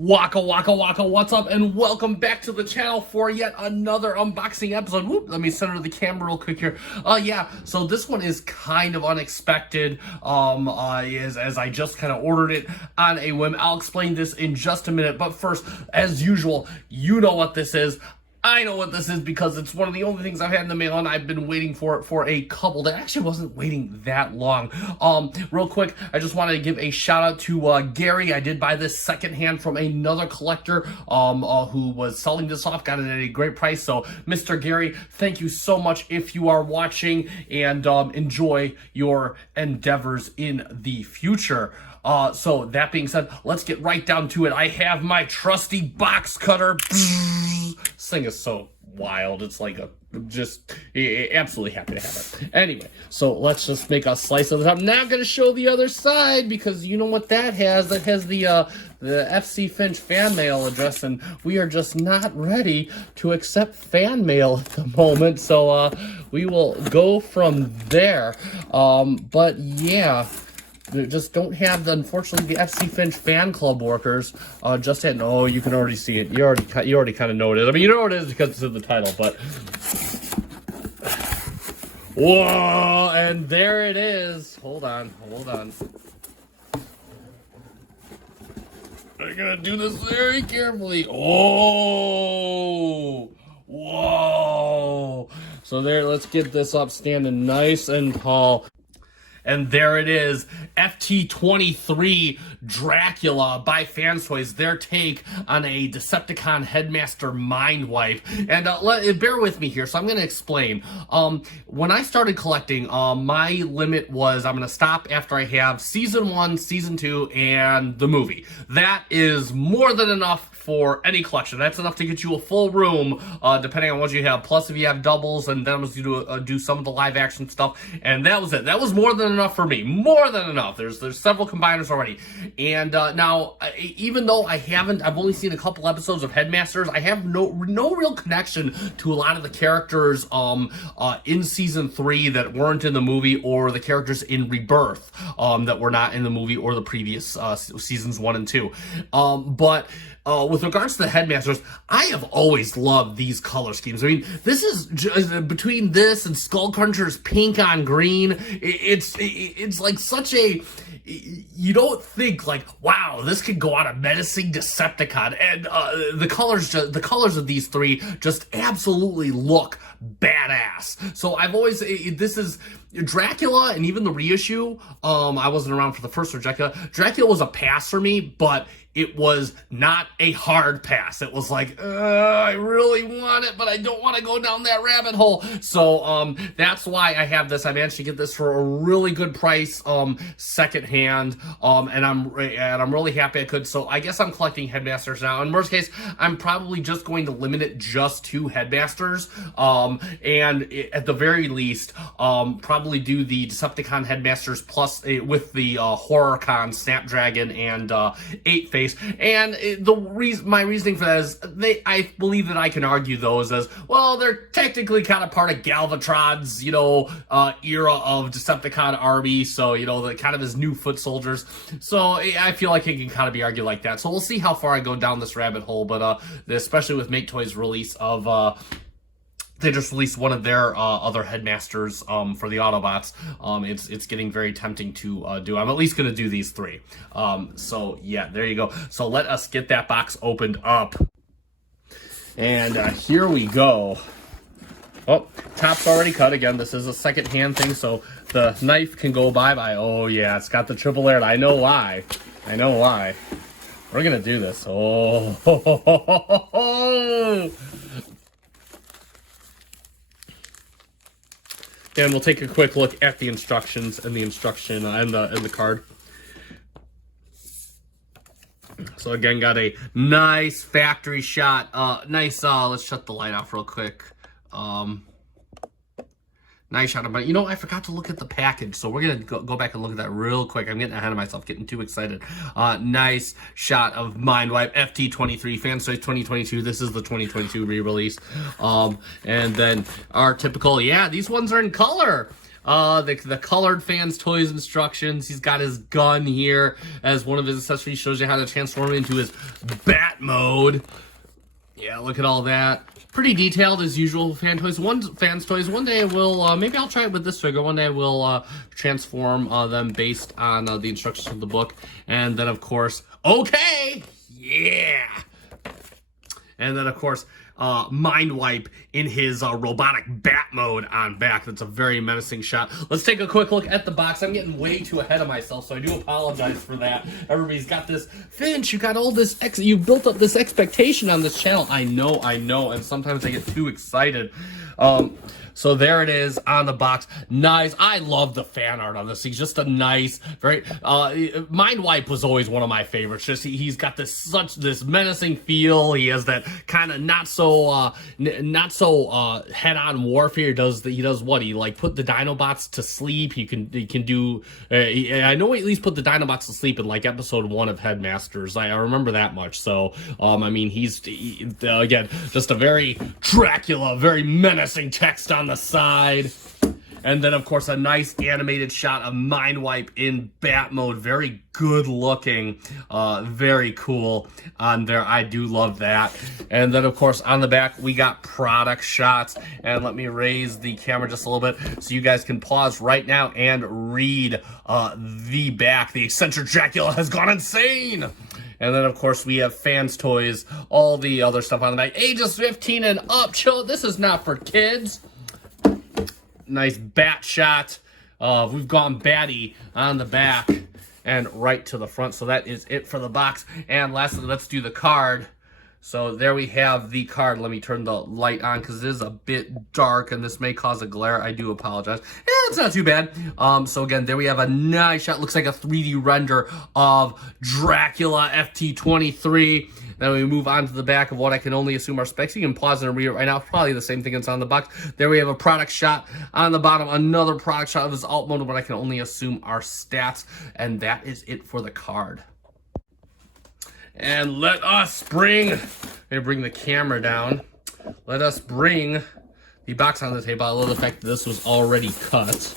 Waka waka waka, what's up, and welcome back to the channel for yet another unboxing episode. Whoop, let me center the camera real quick here. So this one is kind of unexpected, as I just kind of ordered it on a whim. I'll explain this in just a minute, but first, as usual, you know what this is. I know what this is because it's one of the only things I've had in the mail, and I've been waiting for it for a couple days. Actually, wasn't waiting that long. Real quick, I just wanted to give a shout out to Gary. I did buy this secondhand from another collector who was selling this off. Got it at a great price. So, Mr. Gary, thank you so much if you are watching, and enjoy your endeavors in the future. So that being said, let's get right down to it. I have my trusty box cutter. This thing is so wild. It's like absolutely happy to have it. Anyway, so let's just make a slice of the top. Now I'm going to show the other side because you know what that has. That has the FC Finch fan mail address, and we are just not ready to accept fan mail at the moment. So we will go from there. But yeah. Just don't have unfortunately, the FC Finch fan club workers just had. Oh, you can already see it. You already kind of know what it is. I mean, you know what it is because it's in the title, but whoa! And there it is. Hold on. I'm gonna do this very carefully. Oh, whoa! So there, let's get this up standing nice and tall. And there it is, FT-23 Dracula by Fans Toys, their take on a Decepticon Headmaster Mindwipe. And bear with me here, so I'm going to explain. When I started collecting, my limit was I'm going to stop after I have Season 1, Season 2, and the movie. That is more than enough for any collection. That's enough to get you a full room, depending on what you have. Plus, if you have doubles, and then I'm going to do some of the live action stuff. And that was it. That was more than enough for me. More than enough. There's several combiners already. And now, even though I've only seen a couple episodes of Headmasters, I have no real connection to a lot of the characters in Season 3 that weren't in the movie, or the characters in Rebirth that were not in the movie or the previous Seasons 1 and 2. But with regards to the Headmasters, I have always loved these color schemes. I mean, this is between this and Skullcruncher's pink on green. It's like such a, you don't think like, wow, this could go on a menacing Decepticon. And the colors of these three just absolutely look badass. So I've always, this is Dracula, and even the reissue. I wasn't around for the first Dracula. Dracula was a pass for me, but it was not a hard pass. It was like, I really want it, but I don't want to go down that rabbit hole. So that's why I have this. I managed to get this for a really good price, secondhand, and I'm really happy I could. So I guess I'm collecting Headmasters now. In worst case, I'm probably just going to limit it just to Headmasters, and at the very least, probably do the Decepticon Headmasters plus with the HorrorCon Snapdragon and 8-Face. And my reasoning for that is I believe that I can argue those as, well, they're technically kind of part of Galvatron's, era of Decepticon army. So, the kind of his new foot soldiers. So I feel like it can kind of be argued like that. So we'll see how far I go down this rabbit hole. But especially with Make Toys' release of, they just released one of their other Headmasters for the Autobots. It's getting very tempting to do. I'm at least going to do these three. So yeah, there you go. So let us get that box opened up. And here we go. Oh, top's already cut. Again, this is a second-hand thing, so the knife can go bye-bye. Oh yeah, it's got the triple layered. I know why. We're going to do this. Oh, and we'll take a quick look at the instructions and the instruction and the card. So again, got a nice factory shot. Let's shut the light off real quick. Nice shot of my, I forgot to look at the package, so we're going to go back and look at that real quick. I'm getting ahead of myself, getting too excited. Nice shot of Mindwipe, FT-23, Fans Toys 2022. This is the 2022 re-release. And then our typical, these ones are in color. the colored fans toys instructions. He's got his gun here as one of his accessories. Shows you how to transform into his bat mode. Yeah, look at all that. Pretty detailed as usual. Fans toys. One day we'll maybe I'll try it with this figure. One day we'll transform them based on the instructions of the book. And then of course, okay, yeah. And then of course, Mindwipe in his robotic bat mode on back. That's a very menacing shot. Let's take a quick look at the box. I'm getting way too ahead of myself, so I do apologize for that. Everybody's got this, Finch, you got all this, you built up this expectation on this channel. I know, and sometimes I get too excited. So there it is on the box. Nice. I love the fan art on this. He's just a nice, very Mindwipe was always one of my favorites. Just he's got this menacing feel. He has that kind of not so head-on warfare. He does what? He like put the Dinobots to sleep. He can do I know he at least put the Dinobots to sleep in like episode 1 of Headmasters. I remember that much. So I mean again, just a very Dracula, very menacing text on the side. And then of course a nice animated shot of Mindwipe in bat mode. Very good looking, very cool on there. I do love that. And then of course on the back we got product shots. And let me raise the camera just a little bit so you guys can pause right now and read the back. The eccentric Dracula has gone insane. And then, of course, we have fans toys, all the other stuff on the back. Ages 15 and up. Chill. This is not for kids. Nice bat shot. We've gone batty on the back and right to the front. So that is it for the box. And lastly, let's do the card. So there we have the card. Let me turn the light on because it is a bit dark and this may cause a glare. I do apologize. It's not too bad. So again, there we have a nice shot. Looks like a 3D render of Dracula FT-23. Then we move on to the back of what I can only assume are specs. You can pause and read it right now. Probably the same thing that's on the box. There we have a product shot on the bottom. Another product shot of his alt mode, what I can only assume are stats. And that is it for the card. And let us bring the camera down. Let us bring the box on the table. I love the fact that this was already cut.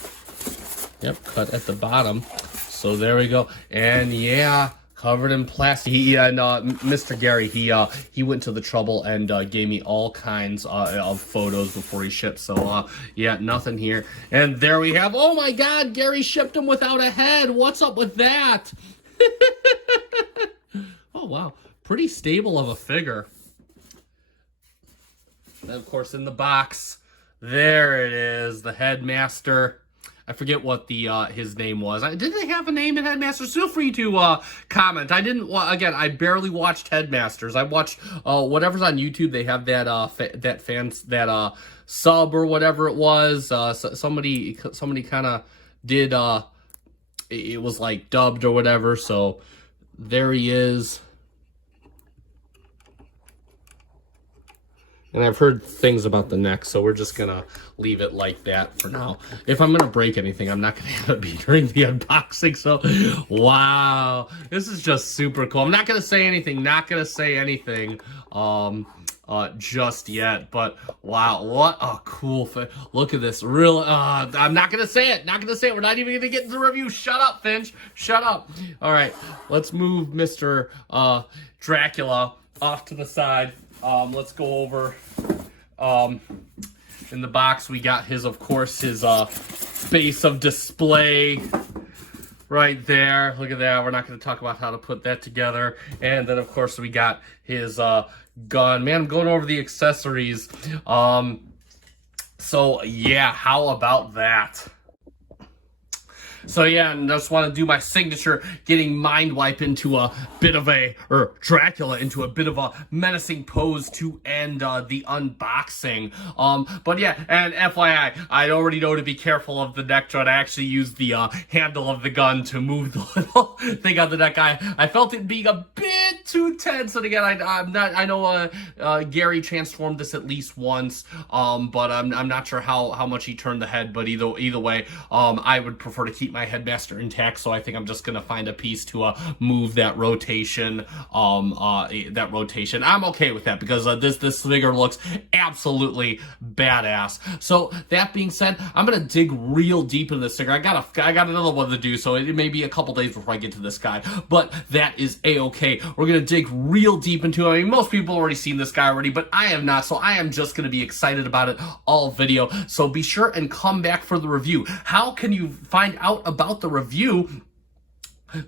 Yep, cut at the bottom. So there we go. And yeah, covered in plastic. Mr. Gary, he went to the trouble and gave me all kinds of photos before he shipped. So yeah, nothing here. And there we have, oh my God, Gary shipped him without a head. What's up with that? Oh, wow. Pretty stable of a figure. Then, of course, in the box, there it is, the Headmaster. I forget what his name was. Did they have a name in Headmasters? Feel free to comment. I didn't. Again, I barely watched Headmasters. I watched whatever's on YouTube. They have that sub or whatever it was. Somebody kind of did. It was like dubbed or whatever. So there he is. And I've heard things about the neck, so we're just gonna leave it like that for now. If I'm gonna break anything, I'm not gonna have it be during the unboxing. So, wow, this is just super cool. I'm not gonna say anything. Just yet. But wow, what a cool thing! Look at this. Real. I'm not gonna say it. We're not even gonna get into the review. Shut up, Finch. Shut up. All right, let's move Mr. Dracula off to the side. Let's go over, in the box, we got of course, his base of display right there. Look at that. We're not going to talk about how to put that together. And then, of course, we got his gun. Man, I'm going over the accessories. So, yeah, how about that? So yeah, and I just want to do my signature, getting Mindwipe into a bit of Dracula into a bit of a menacing pose to end the unboxing. But yeah, and FYI, I already know to be careful of the neck joint. I actually used the handle of the gun to move the little thing on the neck. I felt it being a bit bit too tense. And again, I know Gary transformed this at least once, but I'm not sure how much he turned the head. But either way, I would prefer to keep my headmaster intact. So I think I'm just gonna find a piece to move that rotation. I'm okay with that because this figure looks absolutely badass. So that being said, I'm gonna dig real deep into this figure. I got another one to do, so it may be a couple days before I get to this guy, but that is a-okay. We're gonna dig real deep into it. I mean, most people have already seen this guy already, but I have not, so I am just gonna be excited about it all video. So be sure and come back for the review. How can you find out about the review?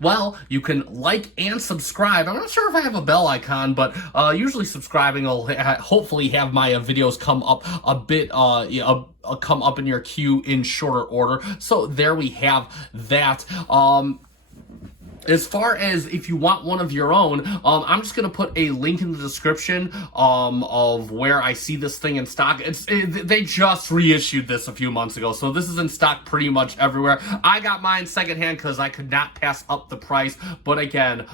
Well, you can like and subscribe. I'm not sure if I have a bell icon, but usually subscribing will hopefully have my videos come up a bit, come up in your queue in shorter order. So there we have that. As far as if you want one of your own, I'm just going to put a link in the description of where I see this thing in stock. They just reissued this a few months ago, so this is in stock pretty much everywhere. I got mine secondhand because I could not pass up the price. But again,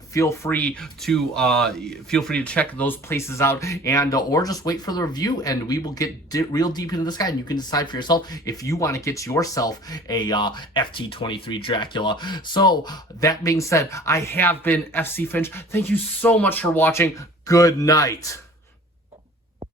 feel free to check those places out, and or just wait for the review, and we will get real deep into this guy, and you can decide for yourself if you want to get yourself a FT-23 Dracula. So that being said, I have been FC Finch. Thank you so much for watching. Good night.